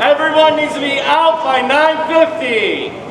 Everyone needs to be out by 9:50.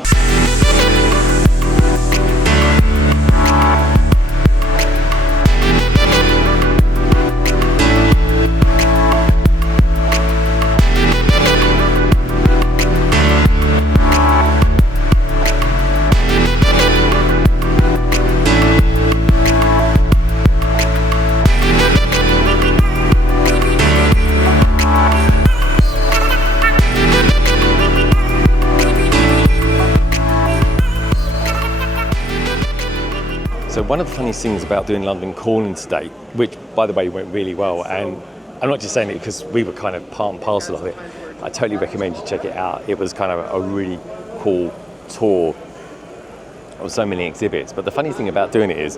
So one of the funniest things about doing London Calling today, which by the way went really well, and I'm not just saying it because we were kind of part and parcel of it, I totally recommend you check it out. It was kind of a really cool tour of so many exhibits. But the funny thing about doing it is,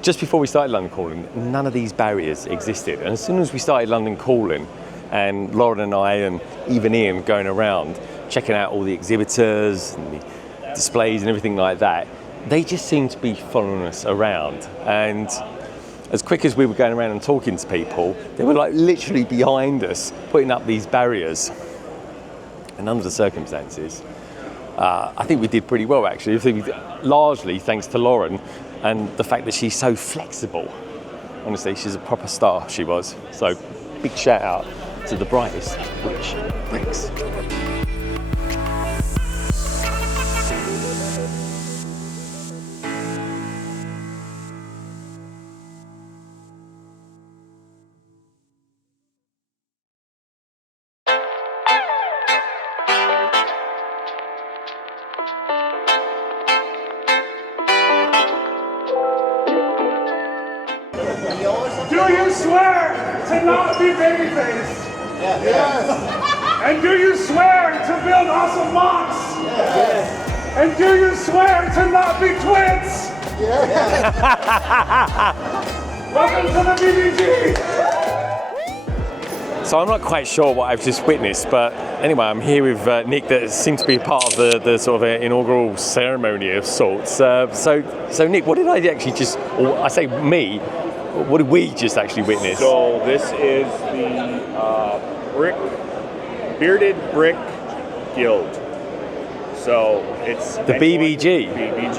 just before we started London Calling, none of these barriers existed. And as soon as we started London Calling, and Lauren and I and even Ian going around, checking out all the exhibitors and the displays and everything like that, they just seemed to be following us around. And as quick as we were going around and talking to people, they were like literally behind us, putting up these barriers. And under the circumstances, I think we did pretty well actually. I think largely thanks to Lauren and the fact that she's so flexible. Honestly, she's a proper star, she was. So big shout out to the brightest, which bricks. Do you swear to not be babyface? Yes. Yes. And do you swear to build awesome MOCs? Yes. And do you swear to not be twins? Yes. Welcome to the BBG. So I'm not quite sure what I've just witnessed, but anyway, I'm here with Nick that seems to be part of the sort of inaugural ceremony of sorts. So Nick, what did I actually just, or I say me, what did we just actually witness? So this is the Bearded Brick Guild. So it's the BBG. BBG,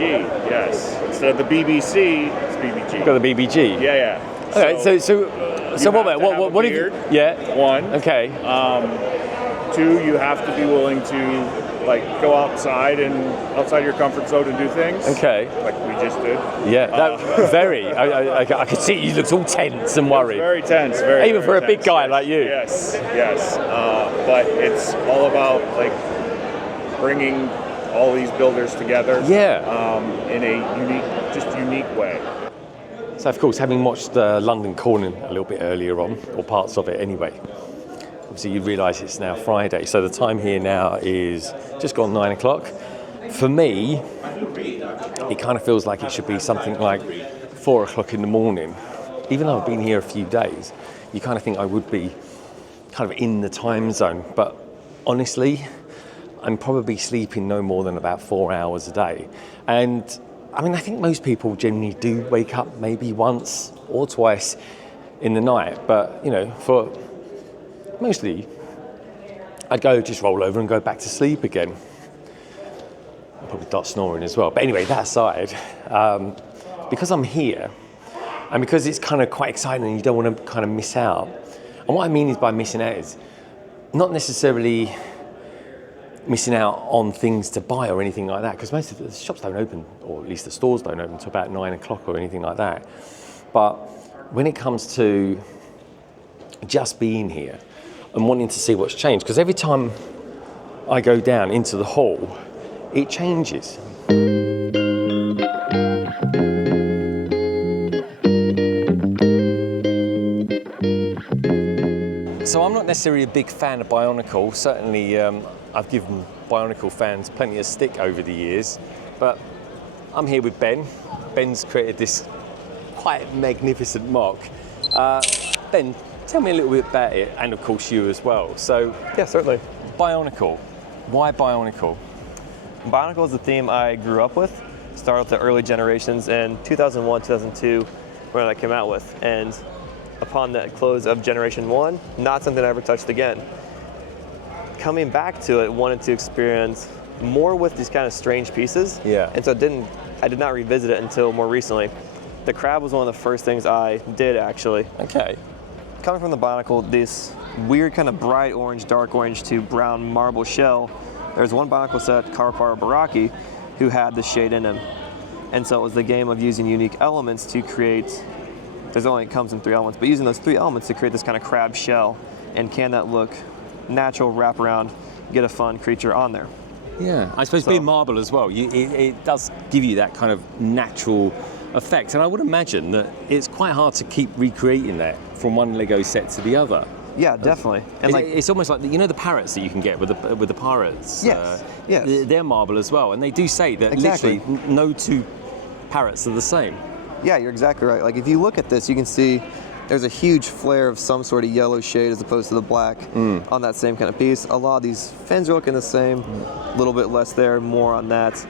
yes. Instead of the BBC, it's BBG. You've got the BBG. Yeah. Okay, so what about what have you? Yeah. One. Okay. Two, you have to be willing to go outside your comfort zone and do things. Okay. Like we just did. Yeah. That very. I could see you looked all tense and worried. Very tense. Very. Even for a big guy like you. Yes. But it's all about bringing all these builders together. Yeah. In a unique way. So of course, having watched London Calling a little bit earlier on, or parts of it anyway, obviously you realise it's now Friday, so the time here now is just gone 9 o'clock. For me, it kind of feels like it should be something like 4 o'clock in the morning. Even though I've been here a few days, you kind of think I would be kind of in the time zone, but honestly, I'm probably sleeping no more than about 4 hours a day. And I mean, I think most people generally do wake up maybe once or twice in the night, but for mostly, I'd just roll over and go back to sleep again. I'd probably start snoring as well. But anyway, that aside, because I'm here, and because it's kind of quite exciting and you don't want to kind of miss out, and what I mean is by missing out is not necessarily missing out on things to buy or anything like that, because most of the shops don't open, or at least the stores don't open until about 9 o'clock or anything like that. But when it comes to just being here and wanting to see what's changed, because every time I go down into the hall, it changes. So I'm not necessarily a big fan of Bionicle. Certainly I've given Bionicle fans plenty of stick over the years, but I'm here with Ben. Ben's created this quite magnificent MOC. Ben, tell me a little bit about it, and of course you as well. So yeah, certainly. Bionicle. Why Bionicle? Bionicle is the theme I grew up with. Started with the early generations in 2001, 2002, when I came out with. And upon the close of Generation 1, not something I ever touched again. coming back to it, wanted to experience more with these kind of strange pieces. Yeah. And so I did not revisit it until more recently. The crab was one of the first things I did, actually. Okay. Coming from the Bionicle, this weird kind of bright orange, dark orange to brown marble shell, there's one Bionicle set, Karpar Baraki, who had the shade in him. And so it was the game of using unique elements to create, it comes in 3 elements, but using those 3 elements to create this kind of crab shell. And can that look natural, wrap around, get a fun creature on there? Yeah, I suppose being marble as well, it does give you that kind of natural effect. And I would imagine that it's quite hard to keep recreating that from one Lego set to the other. Yeah, definitely. And it's almost like the parrots that you can get with the pirates. Yes, yes. They're marble as well, and they do say that Exactly. literally no 2 parrots are the same. Yeah, you're exactly right. Like if you look at this, you can see there's a huge flare of some sort of yellow shade as opposed to the black on that same kind of piece. A lot of these fins are looking the same, a little bit less there, more on that.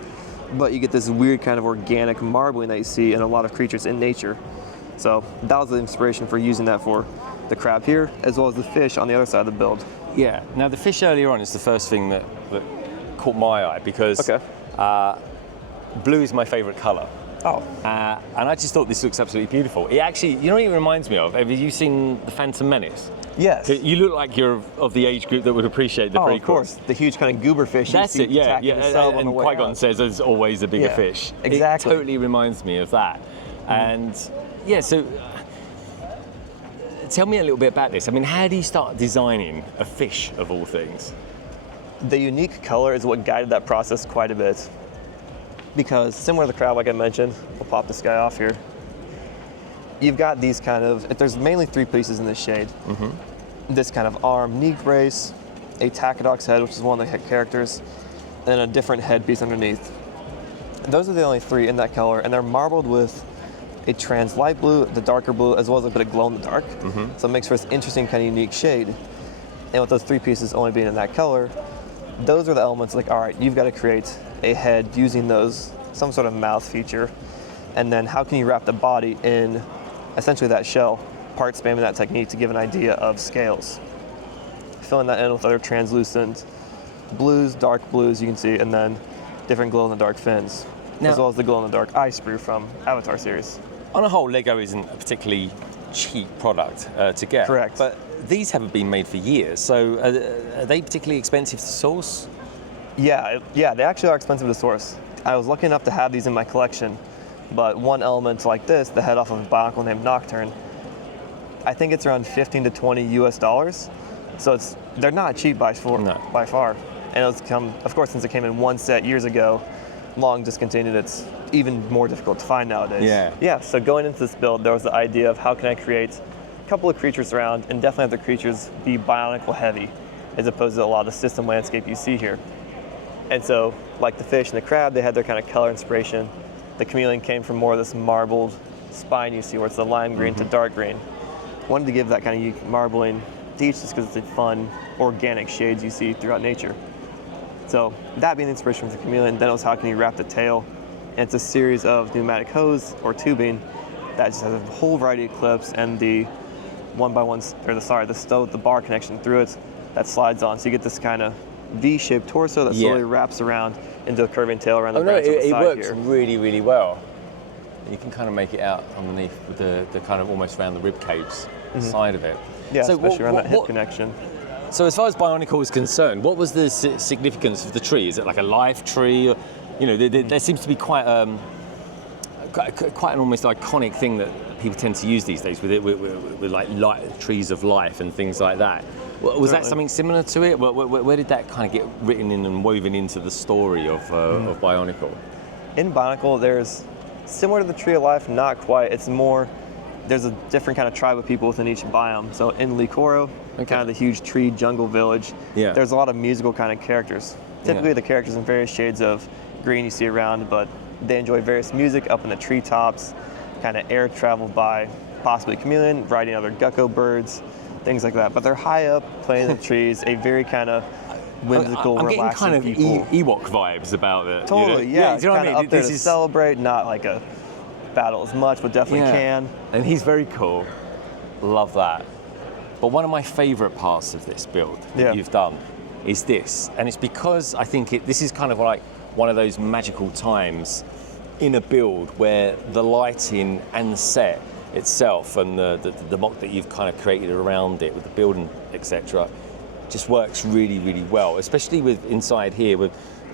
But you get this weird kind of organic marbling that you see in a lot of creatures in nature. So that was the inspiration for using that for the crab here, as well as the fish on the other side of the build. Yeah. Now the fish earlier on is the first thing that caught my eye because blue is my favourite colour. Oh. And I just thought this looks absolutely beautiful. It actually, you know what it reminds me of? Have you seen The Phantom Menace? Yes. You look like you're of the age group that would appreciate the prequels. Of course. The huge kind of goober fish. That's you it, see yeah. attacking the cell on the And way Qui-Gon out. says there's always a bigger fish. Exactly. It totally reminds me of that. And yeah, so tell me a little bit about this. I mean, how do you start designing a fish of all things? The unique color is what guided that process quite a bit. Because similar to the crab, like I mentioned, we'll pop this guy off here. You've got these kind of, there's mainly 3 pieces in this shade. This kind of arm knee brace, a Takidox head, which is one of the characters, and a different head piece underneath. Those are the only 3 in that color, and they're marbled with a trans light blue, the darker blue, as well as a bit of glow in the dark. So it makes for this interesting kind of unique shade. And with those 3 pieces only being in that color, those are the elements like, all right, you've got to create a head using those, some sort of mouth feature, and then how can you wrap the body in essentially that shell, part spamming that technique to give an idea of scales. Filling that in with other translucent blues, dark blues you can see, and then different glow-in-the-dark fins, as well as the glow-in-the-dark eye sprue from Avatar series. On a whole, Lego isn't a particularly cheap product to get. Correct. But these haven't been made for years, so are they particularly expensive to source? Yeah, they actually are expensive to source. I was lucky enough to have these in my collection, but one element like this, the head off of a Bionicle named Nocturne, I think it's around 15 to 20 US dollars. So they're not cheap by far. And it's come, of course, since it came in one set years ago, long discontinued, it's even more difficult to find nowadays. Yeah, so going into this build, there was the idea of how can I create a couple of creatures around, and definitely have the creatures be Bionicle heavy, as opposed to a lot of the system landscape you see here. And so, like the fish and the crab, they had their kind of color inspiration. The chameleon came from more of this marbled spine you see, where it's the lime green to dark green. Wanted to give that kind of unique marbling to each just because it's the fun, organic shades you see throughout nature. So that being the inspiration for the chameleon, then it was how can you wrap the tail. And it's a series of pneumatic hose or tubing that just has a whole variety of clips and the the bar connection through it that slides on. So you get this kind of V-shaped torso that slowly wraps around into a curving tail around the branch on the side works here. really, really well. You can kind of make it out underneath with the kind of almost around the rib cage side of it. Yeah, so especially around that hip connection. So as far as Bionicle is concerned, what was the significance of the tree? Is it like a life tree? Or, you know, there seems to be quite an almost iconic thing that people tend to use these days with like trees of life and things like that. Was that something similar to it? Where did that kind of get written in and woven into the story of Bionicle? In Bionicle, there's similar to the Tree of Life, not quite. It's more, there's a different kind of tribe of people within each biome. So in Licoro, kind of the huge tree jungle village, there's a lot of musical kind of characters. Typically the characters in various shades of green you see around, but they enjoy various music up in the treetops, kind of air traveled by possibly chameleon, riding other gecko birds, things like that. But they're high up, playing in the trees, a very kind of whimsical, I'm getting relaxing kind of people. Ewok vibes about it. Totally, you know? yeah. Do you know what I mean? Up there to celebrate, not like a battle as much, but definitely can. And he's very cool. Love that. But one of my favourite parts of this build that you've done is this, and it's because I think this is kind of like one of those magical times in a build where the lighting and the set itself and the mock that you've kind of created around it with the building, etc., just works really, really well, especially with inside here with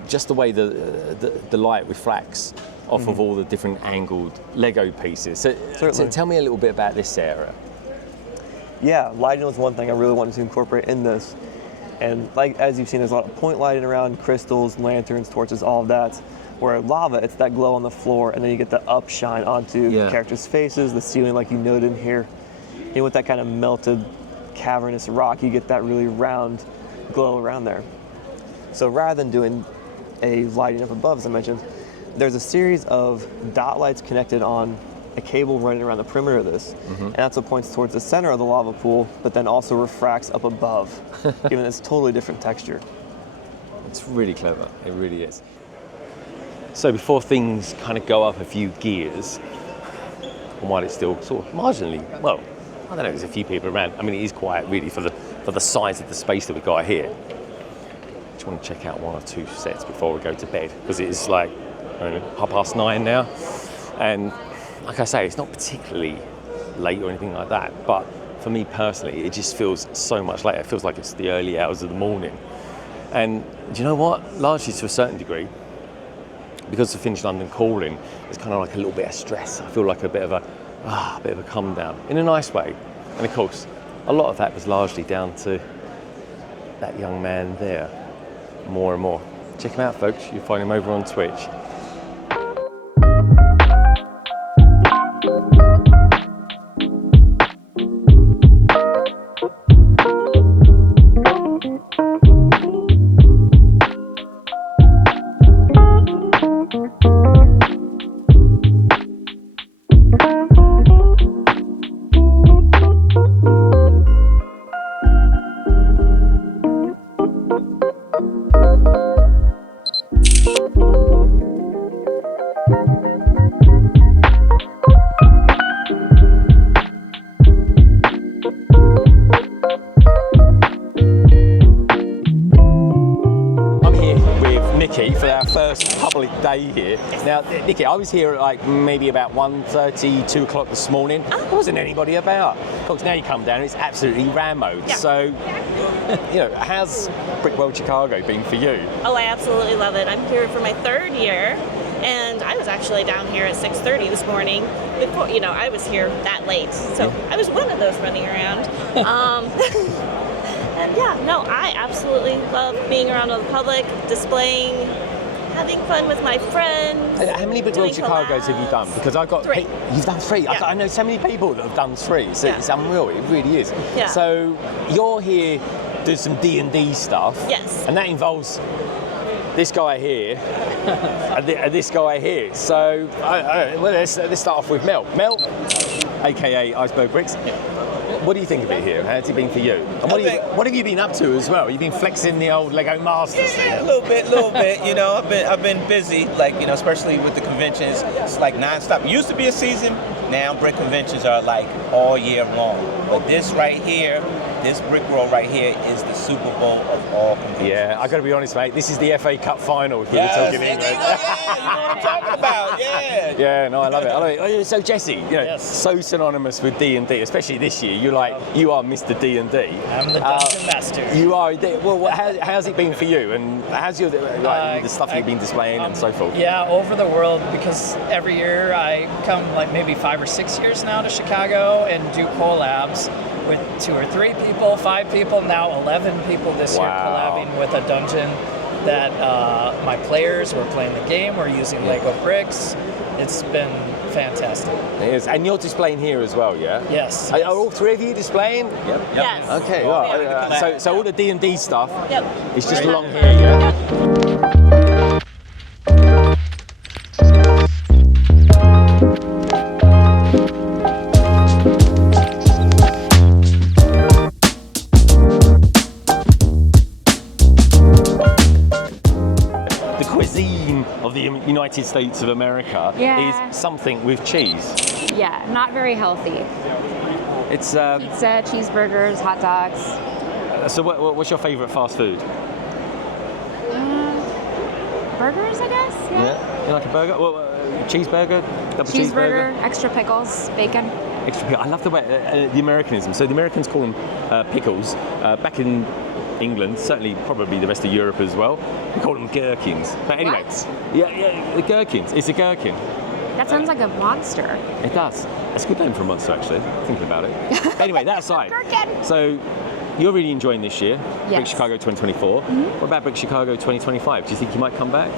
just the way the light reflects off of all the different angled Lego pieces. So tell me a little bit about this area. Yeah, lighting was one thing I really wanted to incorporate in this. And like as you've seen, there's a lot of point lighting around, crystals, lanterns, torches, all of that. Where lava, it's that glow on the floor, and then you get the upshine onto the characters' faces, the ceiling like you noted in here. And with that kind of melted, cavernous rock, you get that really round glow around there. So rather than doing a lighting up above, as I mentioned, there's a series of dot lights connected on a cable running around the perimeter of this. And that's what points towards the center of the lava pool, but then also refracts up above, giving this totally different texture. It's really clever, it really is. So before things kind of go up a few gears, and while it's still sort of marginally, well, I don't know, there's a few people around. I mean, it is quiet really for the size of the space that we've got here. Just want to check out one or two sets before we go to bed, because it is like, I don't know, 9:30 now. And like I say, it's not particularly late or anything like that, but for me personally, it just feels so much later. It feels like it's the early hours of the morning. And do you know what? Largely to a certain degree, because of Finish London calling, it's kind of like a little bit of stress. I feel like a bit of a come down in a nice way. And of course, a lot of that was largely down to that young man there. More and more. Check him out, folks. You'll find him over on Twitch. For our first public day here. Now, Nikki, I was here at like maybe about 1:30, 2 o'clock this morning. There wasn't anybody about. Of course, now you come down, it's absolutely rammed. So, you know, how's Brickworld Chicago been for you? Oh, I absolutely love it. I'm here for my 3rd year, and I was actually down here at 6:30 this morning. Before, you know, I was here that late, so I was one of those running around. And yeah, no, I absolutely love being around all the public, displaying, having fun with my friends. And how many Brickworld Chicagos have you done? Because I've got 3. You've done 3. Yeah. I know so many people that have done 3. So it's unreal. It really is. Yeah. So you're here doing some D&D stuff. Yes. And that involves this guy here and this guy here. So well, let's start off with Mel. Mel, aka Iceberg Bricks. What do you think of it here? How's it been for you? And what have you been up to as well? You've been flexing the old Lego Masters thing. A little bit. You know, I've been busy, like, you know, especially with the conventions. It's like nonstop. It used to be a season. Now brick conventions are like all year long. But this right here, this Brickworld right here is the Super Bowl of all conventions. Yeah, I got to be honest, mate. This is the FA Cup final. If Yes, we're talking England. yeah, you know what I'm talking about. Yeah. Yeah, no, I love it. So Jesse, you know, so synonymous with D&D, especially this year. You are Mr. D&D. I'm the dungeon master. You are. Well, how's it been for you? And how's your the stuff you've been displaying and so forth? Yeah, over the world, because every year I come like maybe 5 or 6 years now to Chicago and do collabs with 2 or 3 people, 5 people, now 11 people this year collabing with a dungeon that my players were playing the game. We're using Lego bricks. It's been fantastic. It is. And you're displaying here as well, yeah? Yes. Are all 3 of you displaying? Yep. Yes. Okay, right. So all the D&D stuff is just Right. along here, yeah? Of the United States of America is something with cheese. Yeah, not very healthy. It's Pizza, cheeseburgers, hot dogs. So what's your favourite fast food? burgers, I guess. Yeah. You like a burger? Well, cheeseburger, double cheeseburger, extra pickles, bacon. extra pickle. I love the way the Americanism. So the Americans call them pickles. Back in England, certainly probably the rest of Europe as well, we call them gherkins. But anyway, yeah, the gherkins. It's a gherkin. That sounds like a monster. It does. That's a good name for a monster, actually, thinking about it. Anyway, that aside. Gherkin. So you're really enjoying this year, Yes. Brick Chicago 2024. What about Brick Chicago 2025? Do you think you might come back?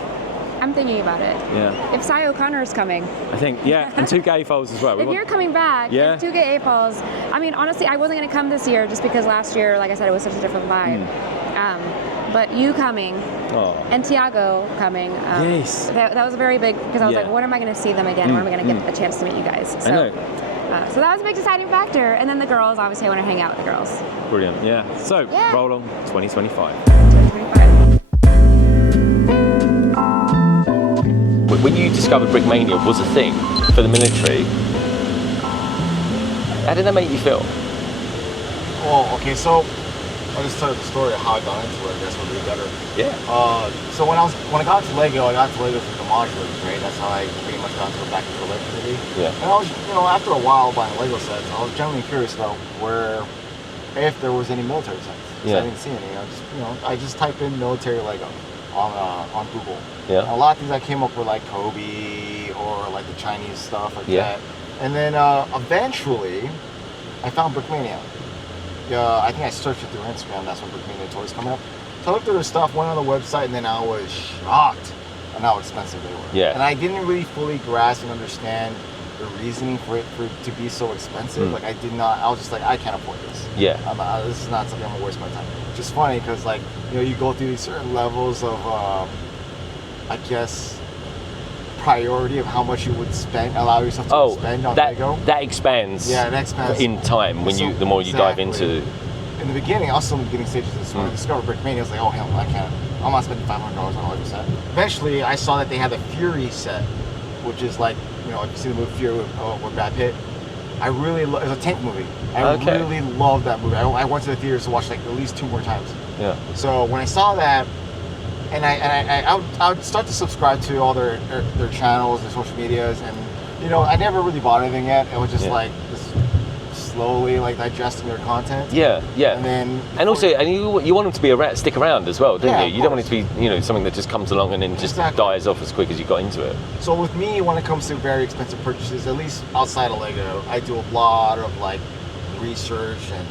I'm thinking about it. Yeah. If Cy O'Connor's coming. I think, yeah, and 2K foals as well. If you're coming back, Yeah. if 2K APOLs, I mean, honestly, I wasn't going to come this year just because last year, like I said, it was such a different vibe. But you coming and Tiago coming, Yes. that was very big because I was Yeah. like, when am I going to see them again? When am I going to get a chance to meet you guys? So, I know. So that was a big deciding factor. And then the girls, obviously, I want to hang out with the girls. Brilliant, yeah. So, Yeah. roll on 2025. 2025. When you discovered Brickmania was a thing for the military, how did that make you feel? Well, okay, so I'll just tell you the story of how I got into it. I guess would be better. Yeah. So when I got to Lego, I got to Lego through the modulars, right? That's how I pretty much got to go back into electricity. Yeah. And I was, after a while buying Lego sets, I was genuinely curious though if there was any military sets. Yeah. I didn't see any. I just typed in military Lego on Google. Yeah. And a lot of things I came up with like Kobe or like the Chinese stuff like Yeah. that. And then eventually, I found Brickmania. I think I searched it through Instagram. That's when Brickmania toys coming up. So I looked through their stuff, went on the website, and then I was shocked on how expensive they were. Yeah. And I didn't really fully grasp and understand the reasoning for it to be so expensive. Like I was just like, I can't afford this. Yeah. This is not something I'm gonna waste my time. Which is funny because you go through these certain levels of, I guess, priority of how much you would allow yourself to spend on Lego. That expands. Yeah, that expands in time when the more you dive into. In the beginning, I was still in the beginning stages of this. When I discovered Brickmania, I was like, oh hell, I'm not spending $500 on a Lego set. Eventually, I saw that they had the Fury set, which is like, if you see the movie Fury with Brad Pitt, it's a tank movie. I really love that movie. I went to the theaters to watch like at least 2 more times. Yeah. So when I saw that, and I would start to subscribe to all their channels, their social medias, and I never really bought anything yet. It was just like this slowly like digesting their content. Yeah, yeah. And then you want them to be stick around as well, don't Yeah, you? You don't want it to be something that just comes along and then just dies off as quick as you got into it. So with me, when it comes to very expensive purchases, at least outside of Lego, I do a lot of like research and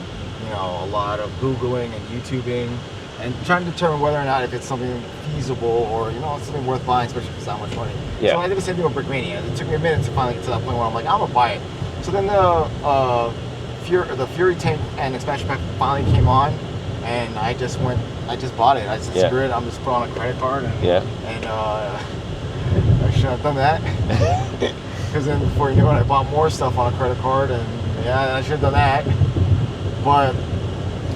a lot of Googling and YouTubing and trying to determine whether or not if it's something feasible or it's something worth buying, especially because it's that much money. Yeah. So I did the same thing with Brickmania. It took me a minute to finally get to that point where I'm like, I'm gonna buy it. So then the Fury tank and expansion pack finally came on, and I just bought it. I said, screw it, I'm just put on a credit card. And I should have done that. Because then before you know it, I bought more stuff on a credit card, and I should have done that. But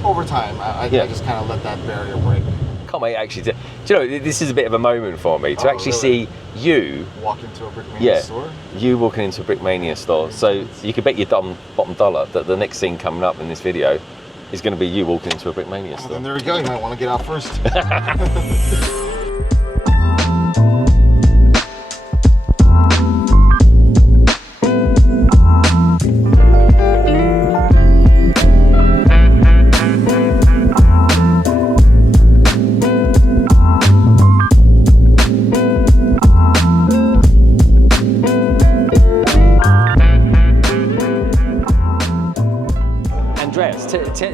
over time, I just kind of let that barrier break. Can't wait actually do you know, this is a bit of a moment for me to actually see you walk into a Brickmania store. You walking into a Brickmania store. So you could bet your bottom dollar that the next scene coming up in this video is going to be you walking into a Brickmania store. Then there we go. You might want to get out first.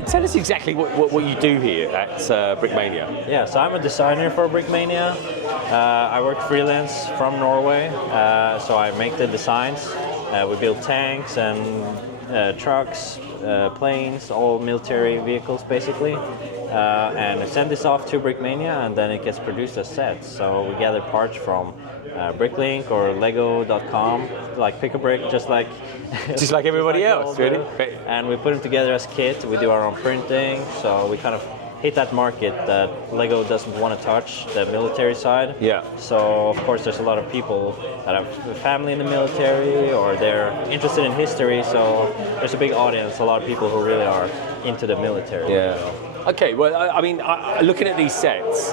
Tell us exactly what you do here at Brickmania. Yeah, so I'm a designer for Brickmania. I work freelance from Norway, so I make the designs. We build tanks and trucks, planes, all military vehicles basically. And I send this off to Brickmania, and then it gets produced as sets. So we gather parts from Bricklink or Lego.com, like pick a brick, just like everybody else, really. And we put them together as kit. We do our own printing, so we kind of hit that market that Lego doesn't want to touch, the military side. Yeah. So of course there's a lot of people that have a family in the military or they're interested in history. So there's a big audience, a lot of people who really are into the military. Yeah. Okay, well, I mean, looking at these sets,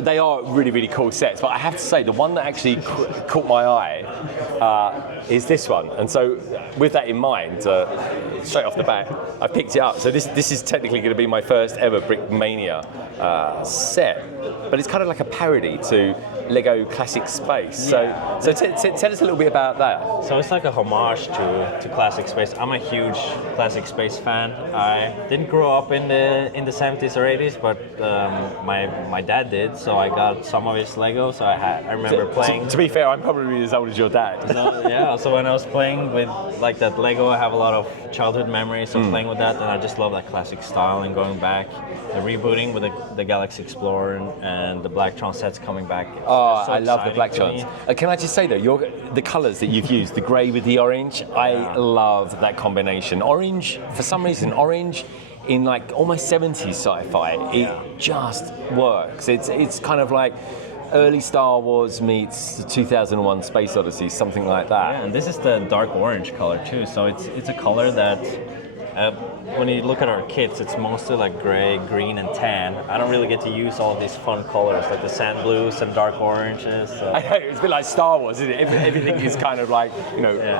they are really, really cool sets, but I have to say, the one that actually caught my eye is this one. And so, with that in mind, straight off the bat, I picked it up. So this is technically going to be my first ever Brickmania set, but it's kind of like a parody to Lego Classic Space. Yeah. So tell us a little bit about that. So it's like a homage to Classic Space. I'm a huge Classic Space fan. I didn't grow up in the 70s or 80s, but my dad did, so I got some of his Lego. So I remember playing. To be fair, I'm probably as old as your dad. Yeah, so when I was playing with like that Lego, I have a lot of childhood memories of playing with that, and I just love that classic style and going back. The rebooting with the Galaxy Explorer and the Blacktron sets coming back. Oh, so I love the exciting Blacktron. Can I just say though, the colours that you've used, the grey with the orange, I love that combination. Orange, for some reason, orange in like almost 70s sci-fi, it just works. It's kind of like early Star Wars meets the 2001 Space Odyssey, something like that. Yeah, and this is the dark orange color too, so it's a color that when you look at our kits, it's mostly like gray, green, and tan. I don't really get to use all of these fun colors like the sand blues and dark oranges. So. I know, it's a bit like Star Wars, isn't it? Everything is kind of like,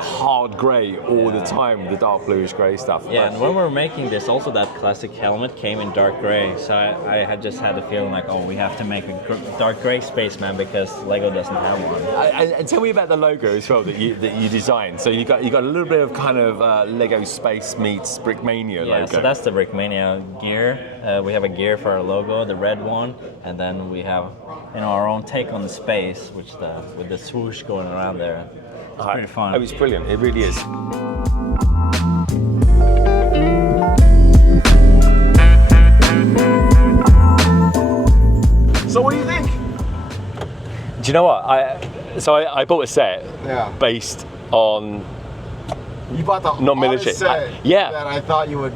hard grey all the time, the dark bluish grey stuff. Yeah, and when we were making this, also that classic helmet came in dark grey. So I had just had the feeling like, we have to make a dark grey spaceman because Lego doesn't have one. And tell me about the logo as well that you designed. So you got a little bit of kind of Lego Space meets Brickmania logo. So that's the Brickmania gear. We have a gear for our logo, the red one, and then we have our own take on the space, with the swoosh going around there. It's pretty fun. Oh, it's brilliant. It really is. So what do you think? Do you know what? I bought a set based on. You bought the non-military set that I thought you would.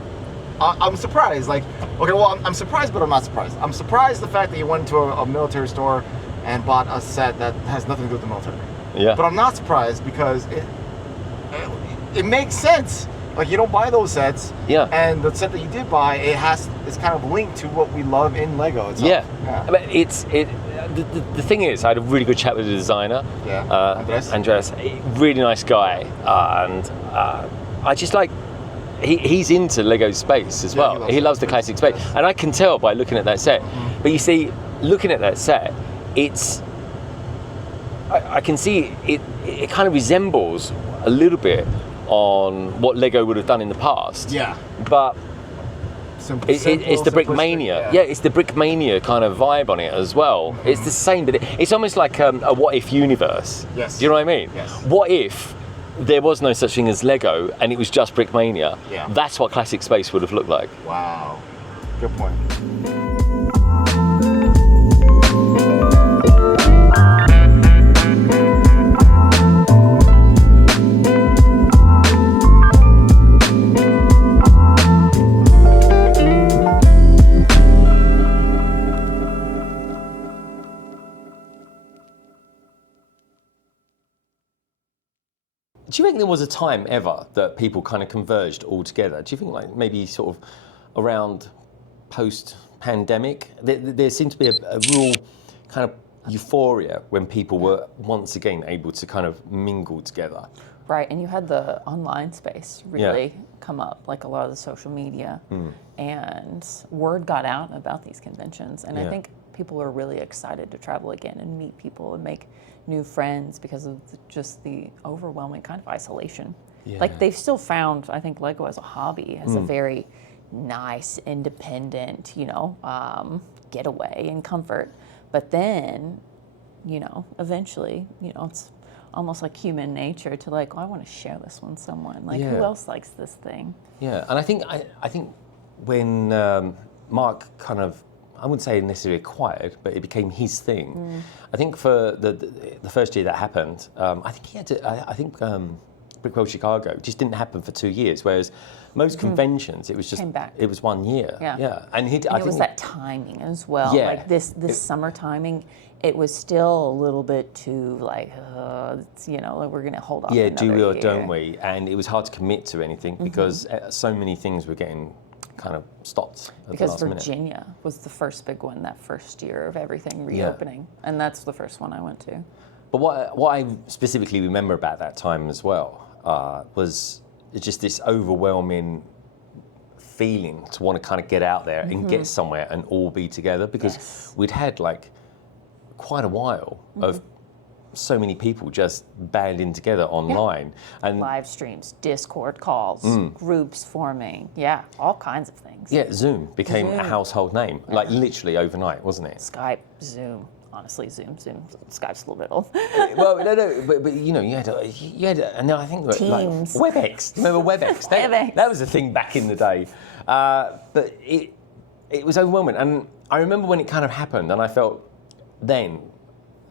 I'm surprised. Like, okay, well, I'm surprised, but I'm not surprised. I'm surprised the fact that you went into a military store and bought a set that has nothing to do with the military. Yeah. But I'm not surprised because it makes sense. Like, you don't buy those sets. Yeah. And the set that you did buy, it's kind of linked to what we love in Lego itself. Yeah. But the thing is, I had a really good chat with the designer. Yeah. Andres, really nice guy, and I just like. He's into Lego Space as well. He loves the classic space, and I can tell by looking at that set. Mm-hmm. But you see, looking at that set, I can see it kind of resembles a little bit on what Lego would have done in the past. Yeah. But it's the Brickmania. Yeah, it's the Brickmania kind of vibe on it as well. Mm-hmm. It's the same, but it's almost like a what if universe. Yes. Do you know what I mean? Yes. What if there was no such thing as Lego and it was just Brickmania? Yeah. That's what Classic Space would have looked like. Wow. Good point. Do you think there was a time ever that people kind of converged all together? Do you think like maybe sort of around post-pandemic, there seemed to be a real kind of euphoria when people were once again able to kind of mingle together? Right, and you had the online space really come up, like a lot of the social media, and word got out about these conventions, and I think people are really excited to travel again and meet people and make new friends because of just the overwhelming kind of isolation. Yeah. Like they've still found, I think, Lego as a hobby, as a very nice, independent, getaway and comfort. But then, eventually, it's almost like human nature to like, I want to share this with someone. Like, who else likes this thing? Yeah, and I think when Mark kind of, I wouldn't say necessarily acquired, but it became his thing. I think for the first year that happened, I think he had to. I think Brickworld Chicago just didn't happen for 2 years, whereas most conventions it was just it was 1 year. Yeah. And it was that timing as well. Yeah. Like this summer timing, it was still a little bit too like, we're going to hold off. Do we or don't we? And it was hard to commit to anything because so many things were getting kind of stopped at because the last minute. Virginia was the first big one that first year of everything reopening, and that's the first one I went to. But what I specifically remember about that time as well was just this overwhelming feeling to want to kind of get out there and get somewhere and all be together, because we'd had like quite a while of so many people just banding together online and live streams, Discord calls, groups forming, all kinds of things. Yeah, Zoom became a household name, like literally overnight, wasn't it? Skype, Zoom. Honestly, Zoom, Skype's a little bit old. Well, no, but you know, you had, and I think Teams. Like WebEx. Remember WebEx? That was a thing back in the day, but it was overwhelming. And I remember when it kind of happened, and I felt then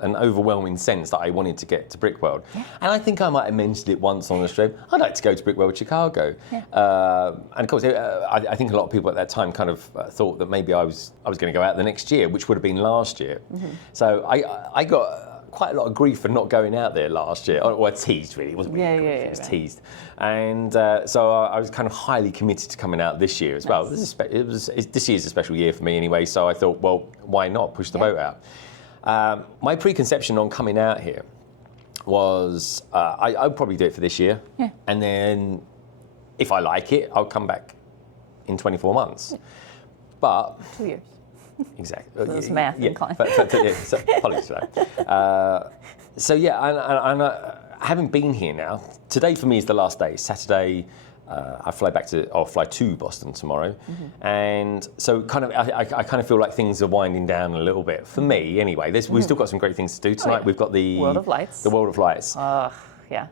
an overwhelming sense that I wanted to get to Brickworld. And I think I might have mentioned it once on the stream. I'd like to go to Brickworld Chicago. And of course, I think a lot of people at that time kind of thought that maybe I was going to go out the next year, which would have been last year. So I got quite a lot of grief for not going out there last year. Or teased, really. It wasn't really grief, it was teased. And so I was kind of highly committed to coming out this year as well. This year's a special year for me anyway, so I thought, well, why not push the boat out? My preconception on coming out here was I'll probably do it for this year, and then if I like it, I'll come back in 24 months. But 2 years. Exactly. So it's math inclined. So, apologies for that. So yeah, and having been here now, today for me is the last day. Saturday. I'll fly to Boston tomorrow, and so kind of I kind of feel like things are winding down a little bit for me anyway. We've still got some great things to do tonight. We've got the World of Lights. The World of Lights. Yeah.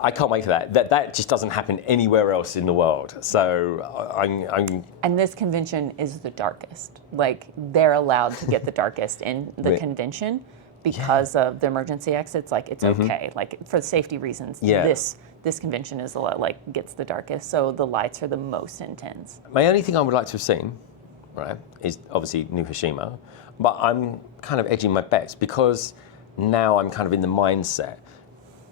I can't wait for that. That just doesn't happen anywhere else in the world. So I'm. And this convention is the darkest. Like, they're allowed to get the darkest in the convention because of the emergency exits. Like, it's okay. Like, for safety reasons. This convention is gets the darkest, so the lights are the most intense. My only thing I would like to have seen, right, is obviously New Hiroshima, but I'm kind of edging my bets because now I'm kind of in the mindset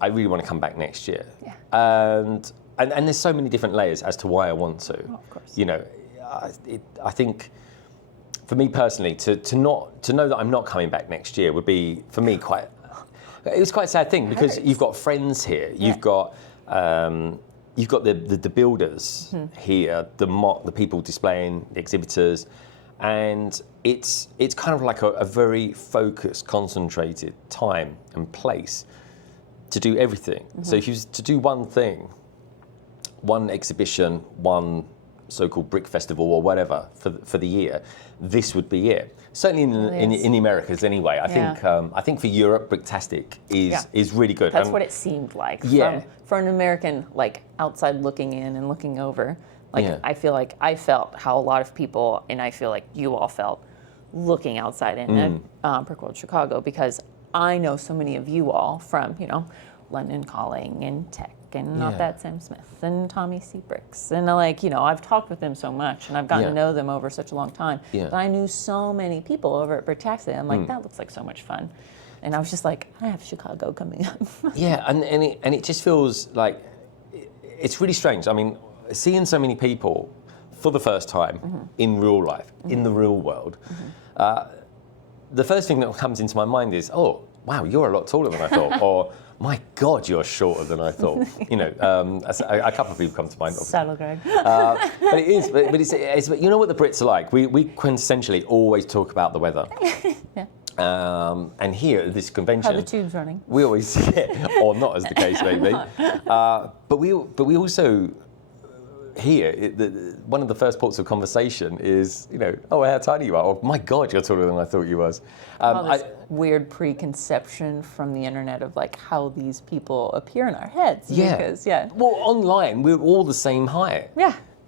I really want to come back next year. And there's so many different layers as to why I want to. Oh, of course. You know, I think for me personally to know that I'm not coming back next year would be for me quite a sad thing, because you've got friends here, you've got the builders here, the MOC, the people displaying, the exhibitors, and it's kind of like a very focused, concentrated time and place to do everything. So if you was to do one thing, one exhibition, one so-called brick festival or whatever for the year, this would be it. Certainly in the Americas anyway. I think for Europe, Bricktastic is really good. That's what it seemed like. For an American, like, outside looking in and looking over. Like, I feel like I felt how a lot of people, and I feel like you all felt, looking outside in at Brickworld Chicago, because I know so many of you all from, London Calling and Tech and Not That Sam Smith and Tommy C. Bricks. And I've talked with them so much and I've gotten to know them over such a long time. But I knew so many people over at Bricktastic. I'm like, that looks like so much fun. And I was just like, I have Chicago coming up. and it just feels like it's really strange. I mean, seeing so many people for the first time in real life, in the real world, the first thing that comes into my mind is, oh, wow, you're a lot taller than I thought. Or, my God, you're shorter than I thought. A couple of people come to mind. Subtle, Greg. But it is. But it's. You know what the Brits are like. We quintessentially always talk about the weather. And here at this convention, how the tube's running. We always, or not, as the case may be. But we also. Here, one of the first ports of conversation is, oh, how tiny you are, or my God, you're taller than I thought you was. This weird preconception from the internet of like how these people appear in our heads. Because, well, online we're all the same height.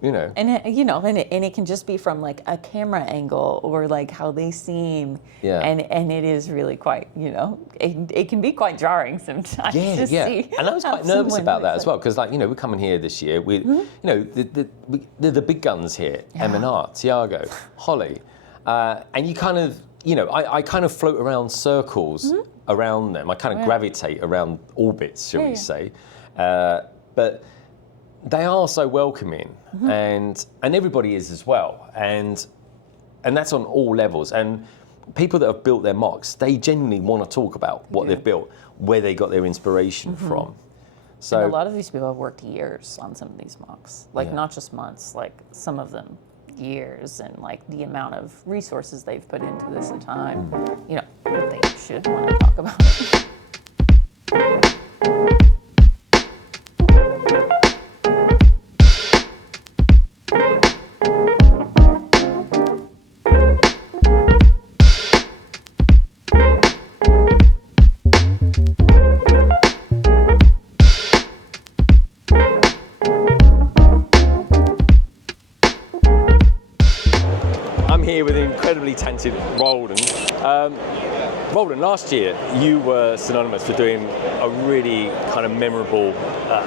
And it can just be from like a camera angle or like how they seem. And it is really quite, it can be quite jarring sometimes to see. And I was quite nervous about that as well, because we're coming here this year with, the big guns here, M&R, Tiago, Holly, and you kind of, I kind of float around circles around them. I kind of gravitate around orbits, shall we say. But they are so welcoming, and everybody is as well, and that's on all levels. And people that have built their MOCs, they genuinely want to talk about what they've built, where they got their inspiration from. So and a lot of these people have worked years on some of these MOCs, like not just months, like some of them years, and like the amount of resources they've put into this in time, you know, they should want to talk about it. with an incredibly talented Roldan. Roldan, last year you were synonymous for doing a really kind of memorable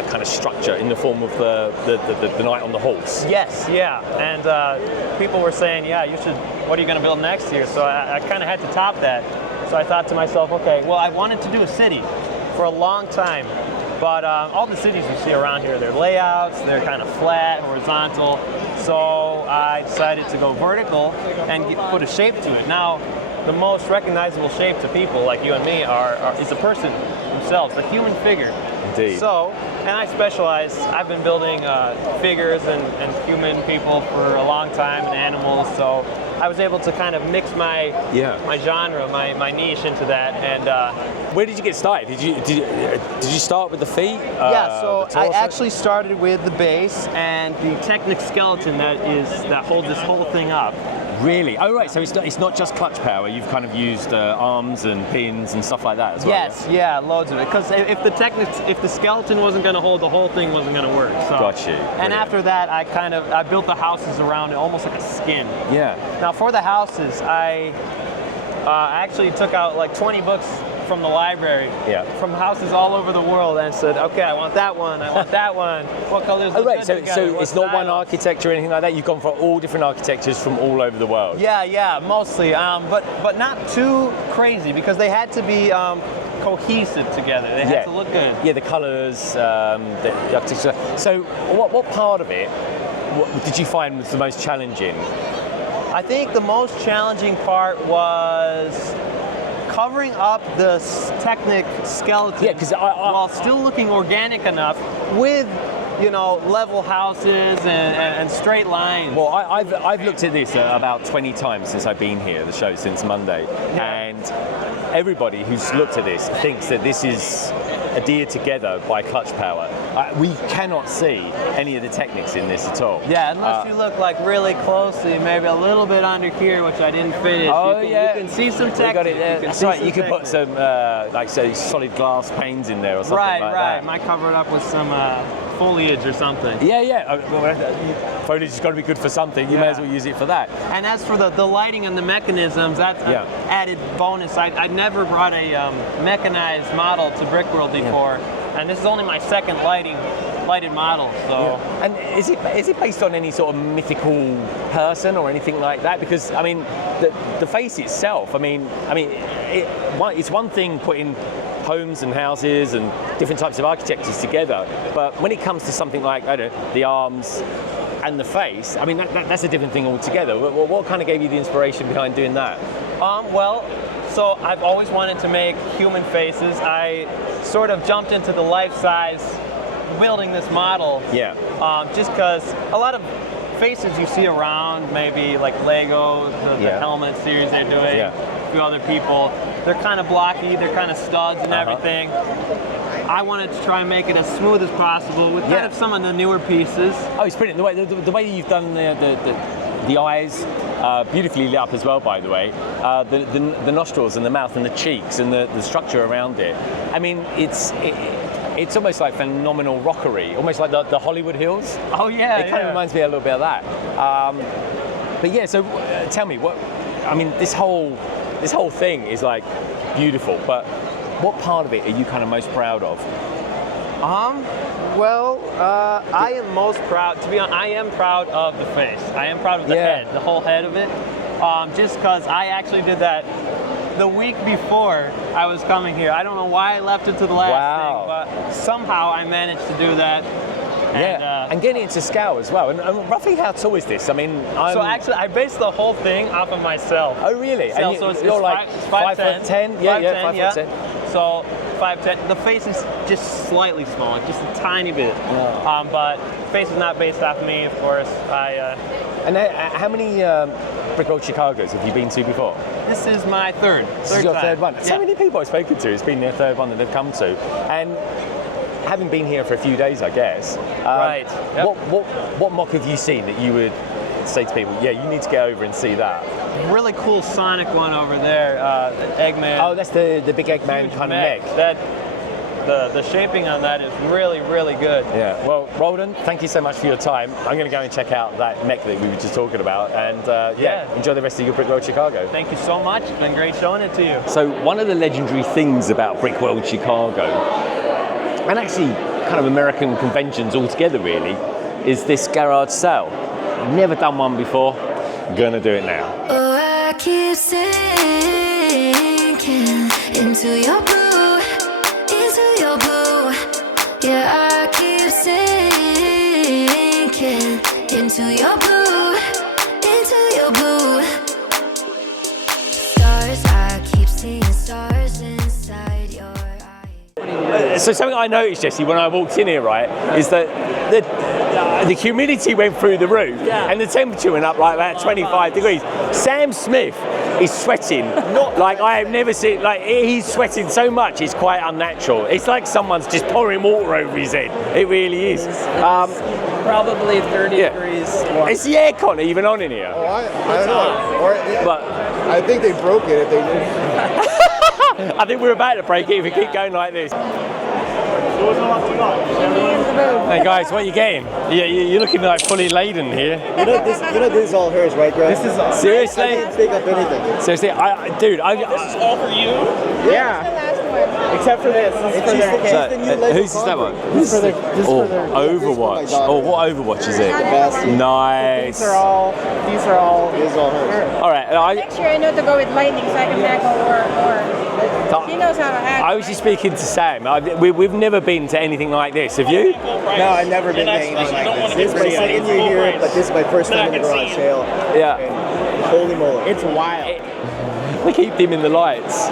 kind of structure in the form of the Knight on the Horse. Yes, yeah, and people were saying, yeah, you should, what are you going to build next year? So I kind of had to top that. So I thought to myself, okay, well, I wanted to do a city for a long time, but all the cities you see around here, their layouts, they're kind of flat, horizontal. So I decided to go vertical and put a shape to it. Now, the most recognizable shape to people like you and me is the person themselves, the human figure. Indeed. So, and I specialize, I've been building figures and human people for a long time, and animals, so I was able to kind of mix my genre, my niche into that. And where did you get started? Did you start with the feet? Yeah, so I actually started with the base and the Technic skeleton that holds this whole thing up. Really? Oh, right. So it's not just clutch power. You've kind of used arms and pins and stuff like that as well. Yes, yeah, loads of it. Because if the skeleton wasn't going to hold, the whole thing wasn't going to work. So. Got you. And after that, I built the houses around it, almost like a skin. Yeah. Now for the houses, I actually took out like 20 books from the library, from houses all over the world, and said, okay, I want that one, I want that one. What colors? Oh, right. So it's not one architecture or anything like that. You've gone for all different architectures from all over the world. Yeah, mostly, but not too crazy because they had to be cohesive together. They had to look good. Yeah, the colors, the architecture. So, what part of it did you find was the most challenging? I think the most challenging part was covering up the Technic skeleton while still looking organic enough with, level houses and straight lines. Well, I've looked at this about 20 times since I've been here, the show since Monday, and everybody who's looked at this thinks that this is adhered together by clutch power. We cannot see any of the techniques in this at all. Yeah, unless you look like really closely, maybe a little bit under here, which I didn't finish. You can see some technique. Got it there. That's right. You could put some solid glass panes in there or something like that. Right. Might cover it up with some foliage or something. Foliage has got to be good for something. You may as well use it for that. And as for the lighting and the mechanisms, that's an added bonus. I'd never brought a mechanized model to Brickworld before, and this is only my second lighted model. So, and is it based on any sort of mythical person or anything like that? Because I mean, the face itself. I mean, it's one thing putting homes and houses and different types of architectures together, but when it comes to something like the arms and the face, I mean that's a different thing altogether. What kind of gave you the inspiration behind doing that? So I've always wanted to make human faces. I sort of jumped into the life-size building this model. Yeah. Just because a lot of faces you see around, maybe like Lego, the helmet series they're doing, a few other people, they're kind of blocky, they're kind of studs and everything. I wanted to try and make it as smooth as possible with kind of some of the newer pieces. Oh, it's brilliant. The way you've done the eyes, beautifully lit up as well, by the way. The nostrils and the mouth and the cheeks and the structure around it. I mean, it's almost like phenomenal rockery, almost like the Hollywood Hills. Oh yeah, it kind of reminds me a little bit of that. But yeah, so tell me, this whole thing is like beautiful, but what part of it are you kind of most proud of? I am most proud, to be honest, I am proud of the face. I am proud of the head, the whole head of it. Just because I actually did that the week before I was coming here. I don't know why I left it to the last thing, but somehow I managed to do that. And getting it to scale as well. And roughly how tall is this? I mean, So actually, I based the whole thing off of myself. Oh, really? So you're like 5'10"? Yeah, 5'10". So 5'10". The face is just slightly smaller, just a tiny bit. Yeah. But face is not based off me, of course. And how many Brickworld Chicago's have you been to before? This is my third. This is your third one. Yeah. So many people I've spoken to, it's been their third one that they've come to. And having been here for a few days, I guess. Right. Yep. What MOC have you seen that you would say to people, yeah, you need to get over and see that? Really cool Sonic one over there, Eggman. Oh, that's the big Eggman kind of mech. The shaping on that is really, really good. Yeah. Well, Roldan, thank you so much for your time. I'm going to go and check out that mech that we were just talking about, and enjoy the rest of your Brickworld Chicago. Thank you so much. It's been great showing it to you. So one of the legendary things about Brickworld Chicago, and actually kind of American conventions altogether really, is this garage sale. Never done one before, gonna do it now. Oh, I keep sinking into your blue, yeah, I keep sinking into your blue, stars, I keep seeing stars inside your eyes. So something I noticed, Jessie, when I walked in here, right, is that the humidity went through the roof and the temperature went up like about 25 degrees. Sam Smith is sweating like I have never seen. Like he's sweating so much, it's quite unnatural. It's like someone's just pouring water over his head. It really is. Probably 30 degrees. Is the aircon even on in here? Oh, I don't know. But I think they broke it if they did. I think we're about to break it if we keep going like this. Hey guys, what are you getting? You're looking like fully laden here. This is all hers, right, Greg? This is all. Seriously? I didn't pick up anything. Seriously, This is all for you? Yeah. Except for this. Who's that one? Overwatch. Oh, what Overwatch is it? Nice. These are all hers. All right. Next year I know to go with lightning so I can tackle more. He knows how to act. I was just speaking to Sam. We've never been to anything like this. Have you? No, I've never been to anything like this. This is my second year here, but this is my first time in the garage sale. Yeah. And holy moly. It's wild. We keep dimming the lights.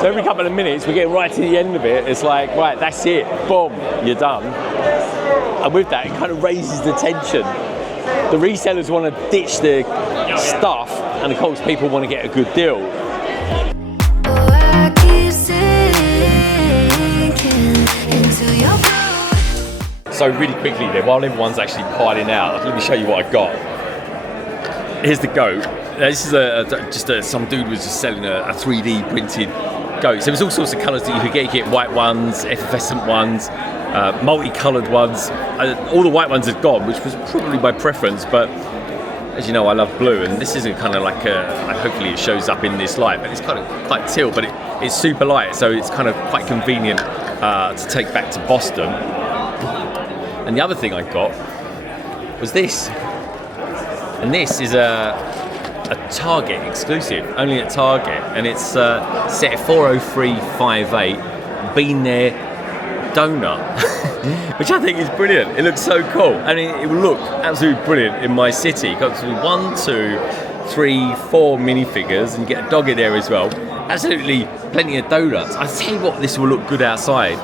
So every couple of minutes we get right to the end of it. It's like, right, that's it. Boom, you're done. And with that, it kind of raises the tension. The resellers want to ditch the stuff, and of course people want to get a good deal. So really quickly then, while everyone's actually piling out, let me show you what I've got. Here's the goat. This is some dude was just selling a 3D printed goat. So there's all sorts of colours that you could get. You get white ones, effervescent ones, multicoloured ones. All the white ones are gone, which was probably my preference, but as you know, I love blue, and this isn't kind of like hopefully it shows up in this light, but it's kind of quite teal, but it's super light, so it's kind of quite convenient to take back to Boston. And the other thing I got was this, and this is a Target exclusive, only at Target, and it's set 40358 Been There donut, which I think is brilliant. It looks so cool, and it will look absolutely brilliant in my city. Got 1, 2, 3, 4 minifigures, and you get a dog in there as well. Absolutely plenty of donuts. I tell you what, this will look good outside.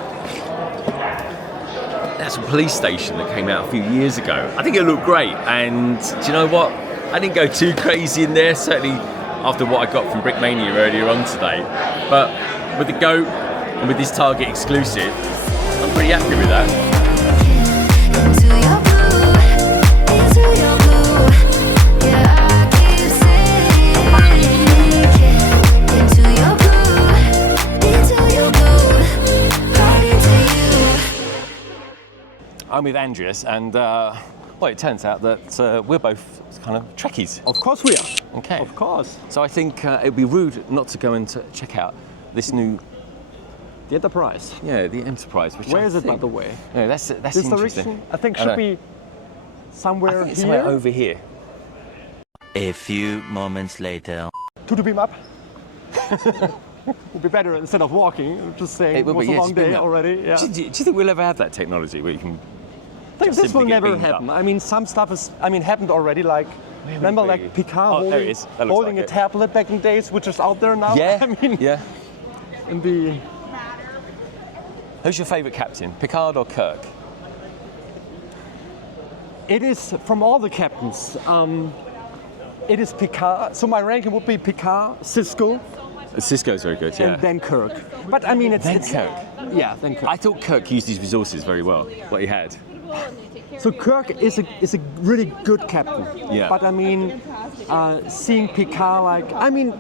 That's a police station that came out a few years ago. I think it'll look great, and do you know what? I didn't go too crazy in there, certainly after what I got from Brickmania earlier on today. But with the goat and with this Target exclusive, I'm pretty happy with that. I'm with Andreas, and well, it turns out that we're both kind of Trekkies. Of course we are. Okay. Of course. So I think it would be rude not to go and check out this new... The Enterprise. Yeah, the Enterprise. Which Where I is it, think, by the way? Yeah, that's this interesting. direction, I think should be somewhere I think it's here. somewhere over here. A few moments later. To the beam up. Would be better instead of walking. Just saying, it was a long day already. Yeah. Do you think we'll ever have that technology where you can just this will simply get never beamed happen. up. I mean, some stuff is, happened already. Like, remember, would it like be? Picard Oh, there it is. That looks holding like a it. tablet back in days, which is out there now. Yeah, I mean, yeah. in the. Who's your favourite captain, Picard or Kirk? It is from all the captains. It is Picard. So my ranking would be Picard, Cisco, Cisco's very good, yeah. and then Kirk. But I mean, it's Kirk. Yeah, then Kirk. I thought Kirk used his resources very well, what he had. So Kirk is a really good captain. Yeah. But I mean, seeing Picard, like, I mean,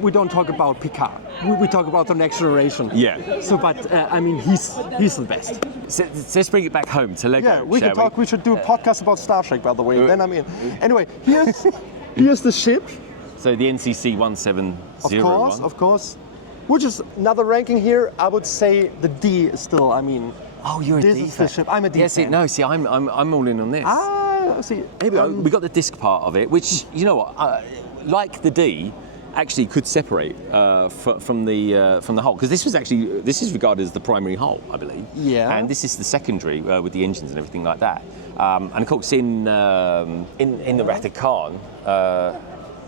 we don't talk about Picard. We talk about the next generation. Yeah. So, but I mean, he's the best. So let's bring it back home to Lego. Yeah, we shall can talk. We should do a podcast about Star Trek, by the way. Then I mean, anyway, here's the ship. So the NCC 1701. Of course. Which is another ranking here. I would say the D is still. I mean. Oh, you're a this D is fan. the ship. I'm a D yes, fan. no, see, I'm all in on this. See. Here we go. We got the disc part of it, which, you know what, like the D, actually could separate from the hull, because this is regarded as the primary hull, I believe. Yeah. And this is the secondary with the engines and everything like that. And of course, in the Wrath of Khan,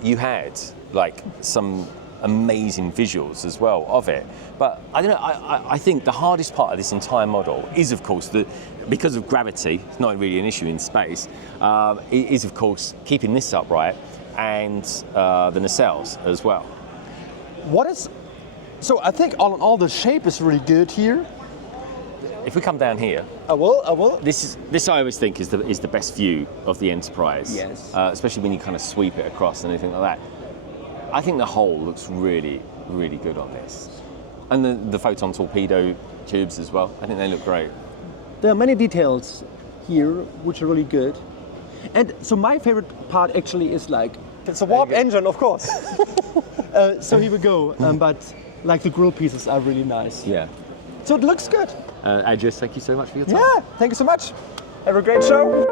you had like some amazing visuals as well of it. But I don't know, I think the hardest part of this entire model is, of course, that because of gravity, it's not really an issue in space, it is, of course, keeping this upright and the nacelles as well. So I think all in all, the shape is really good here. If we come down here, I will. This I always think is the best view of the Enterprise. Yes. Especially when you kind of sweep it across and anything like that. I think the hull looks really, really good on this. And the photon torpedo tubes as well. I think they look great. There are many details here which are really good. And so my favorite part actually is like, it's a warp engine, of course. So here we go. But like the grill pieces are really nice. Yeah. So it looks good. Adjus, thank you so much for your time. Yeah, thank you so much. Have a great show.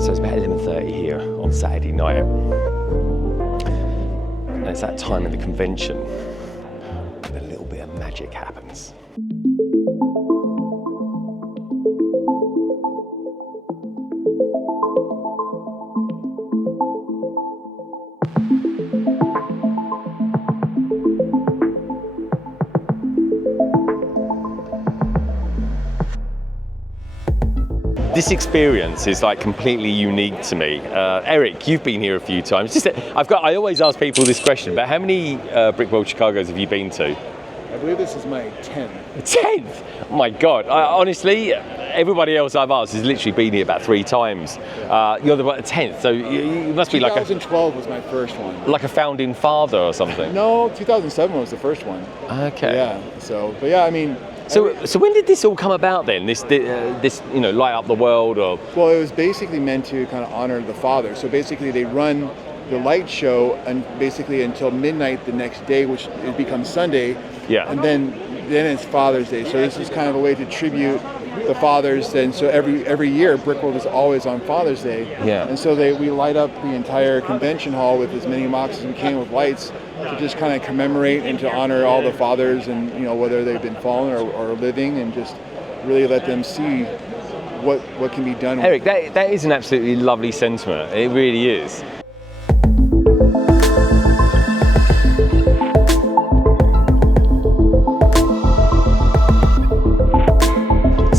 So it's about 11:30 here on Saturday night. And it's that time of the convention when a little bit of magic happens. This experience is like completely unique to me. Eric, you've been here a few times. I always ask people this question, but how many Brickworld Chicagos have you been to? I believe this is my 10th. 10th? Oh my God. Honestly, everybody else I've asked has literally been here about 3 times. You're the 10th, so you must be like 2012 was my first one. Like a founding father or something. No, 2007 was the first one. Okay. Yeah. So, but yeah, I mean. So when did this all come about then? This light up the world, or? Well, it was basically meant to kind of honor the father. So basically, they run the light show and basically until midnight the next day, which it becomes Sunday. Yeah. And then it's Father's Day. So this is kind of a way to tribute the fathers. And so every year, Brickworld is always on Father's Day. Yeah. And so we light up the entire convention hall with as many MOCs as we can with lights to just kind of commemorate and to honor all the fathers, and whether they've been fallen or living, and just really let them see what can be done. Eric, that is an absolutely lovely sentiment. It really is.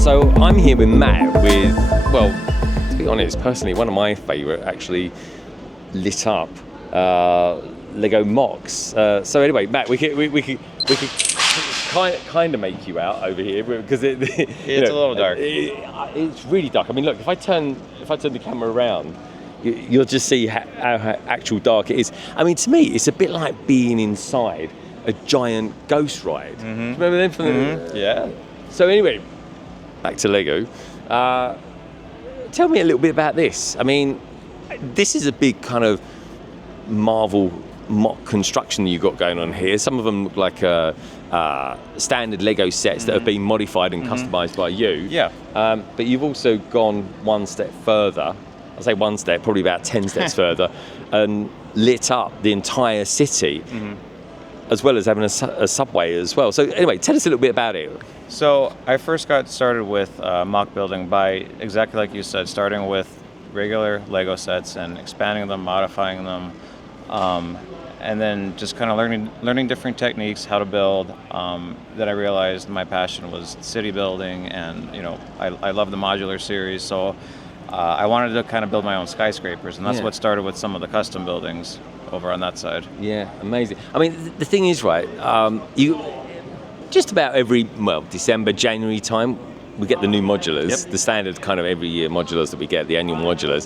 So I'm here with Matt with, well, to be honest, personally, one of my favourite actually lit up Lego MOCs. So anyway, Matt, we could kind of make you out over here because it's a little dark. It's really dark. I mean, look, if I turn the camera around, you'll just see how actual dark it is. I mean, to me, it's a bit like being inside a giant ghost ride. Mm-hmm. Remember them from the yeah. So anyway, back to Lego. Tell me a little bit about this. I mean, this is a big kind of Marvel mock construction that you've got going on here. Some of them look like standard Lego sets that have been modified and customized by you. Yeah. But you've also gone one step further. I say one step, probably about 10 steps further, and lit up the entire city, as well as having a subway as well. So anyway, tell us a little bit about it. So I first got started with mock building by exactly like you said, starting with regular Lego sets and expanding them, modifying them, and then just kind of learning different techniques, how to build. That I realized my passion was city building, and I love the modular series, so I wanted to kind of build my own skyscrapers, and that's what started with some of the custom buildings over on that side. Yeah, amazing. I mean, the thing is, right, you just about every, December, January time, we get the new modulars, the standard kind of every year modulars that we get, the annual modulars.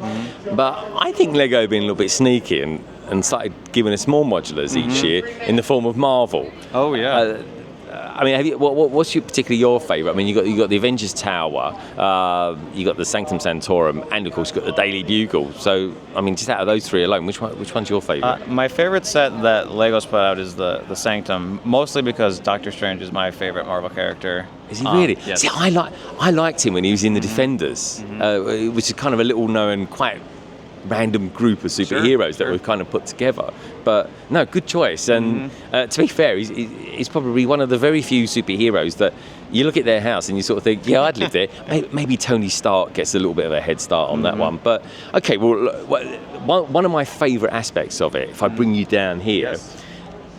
But I think Lego have been a little bit sneaky and started giving us more modulars each year in the form of Marvel. Oh, yeah. I mean, what's particularly your favourite? I mean, you got the Avengers Tower, you got the Sanctum Sanctorum, and of course you got the Daily Bugle. So, I mean, just out of those three alone, which one's your favourite? My favorite set that Lego's put out is the Sanctum, mostly because Doctor Strange is my favorite Marvel character. Is he really? Yes. See, I liked him when he was in the Defenders, which is kind of a little known, quite random group of superheroes that were kind of put together. But no, good choice. And to be fair, he's probably one of the very few superheroes that you look at their house and you sort of think, yeah, I'd live there. Maybe Tony Stark gets a little bit of a head start on that one. But okay, well, one of my favourite aspects of it, if I bring you down here,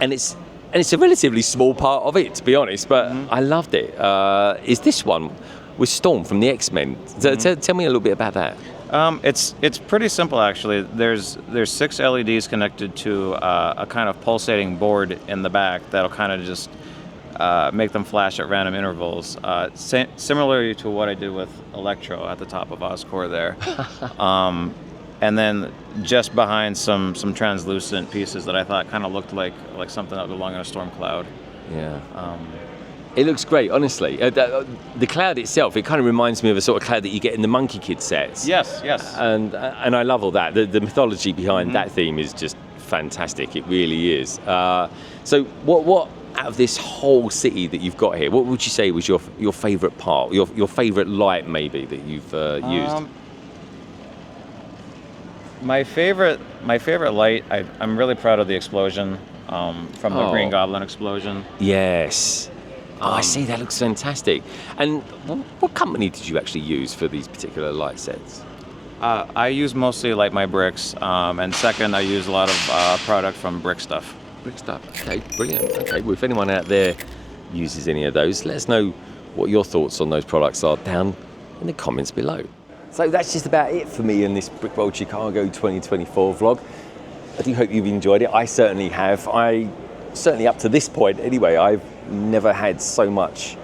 and it's a relatively small part of it, to be honest, but I loved it, is this one with Storm from the X-Men. Tell me a little bit about that. It's pretty simple, actually. There's 6 LEDs connected to a kind of pulsating board in the back that'll kind of just make them flash at random intervals, similarly to what I did with Electro at the top of Oscorp there. And then just behind some translucent pieces that I thought kind of looked like something that would belong in a storm cloud. Yeah. It looks great, honestly. The cloud itself, it kind of reminds me of a sort of cloud that you get in the Monkey Kid sets. Yes. And I love all that. The mythology behind that theme is just fantastic. It really is. So what out of this whole city that you've got here, what would you say was your favourite part, your favourite light maybe that you've used? My favorite light, I'm really proud of the explosion from the Green Goblin explosion. Yes. I see, that looks fantastic. And what company did you actually use for these particular light sets? I use mostly Light My Bricks, and second, I use a lot of product from Brick Stuff. Brick Stuff, okay, brilliant. Okay, well, if anyone out there uses any of those, let us know what your thoughts on those products are down in the comments below. So that's just about it for me in this Brickworld Chicago 2024 vlog. I do hope you've enjoyed it. I certainly have. Certainly up to this point anyway, I've never had so much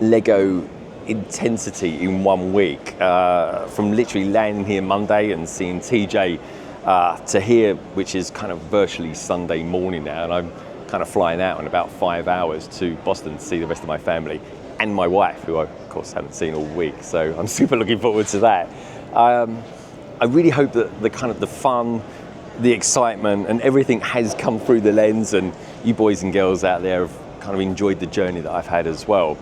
Lego intensity in 1 week. From literally landing here Monday and seeing TJ to here, which is kind of virtually Sunday morning now, and I'm kind of flying out in about 5 hours to Boston to see the rest of my family and my wife, who I of course haven't seen all week, so I'm super looking forward to that. I really hope that the fun, the excitement and everything has come through the lens, and you boys and girls out there have kind of enjoyed the journey that I've had as well.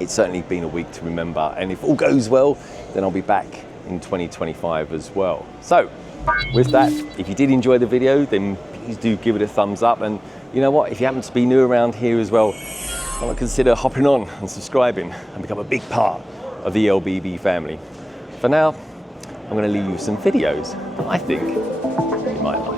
It's certainly been a week to remember, and if all goes well, then I'll be back in 2025 as well. So with that, if you did enjoy the video, then please do give it a thumbs up, and you know what, if you happen to be new around here as well, I would consider hopping on and subscribing and become a big part of the LBB family. For now, I'm going to leave you with some videos that I think you might like.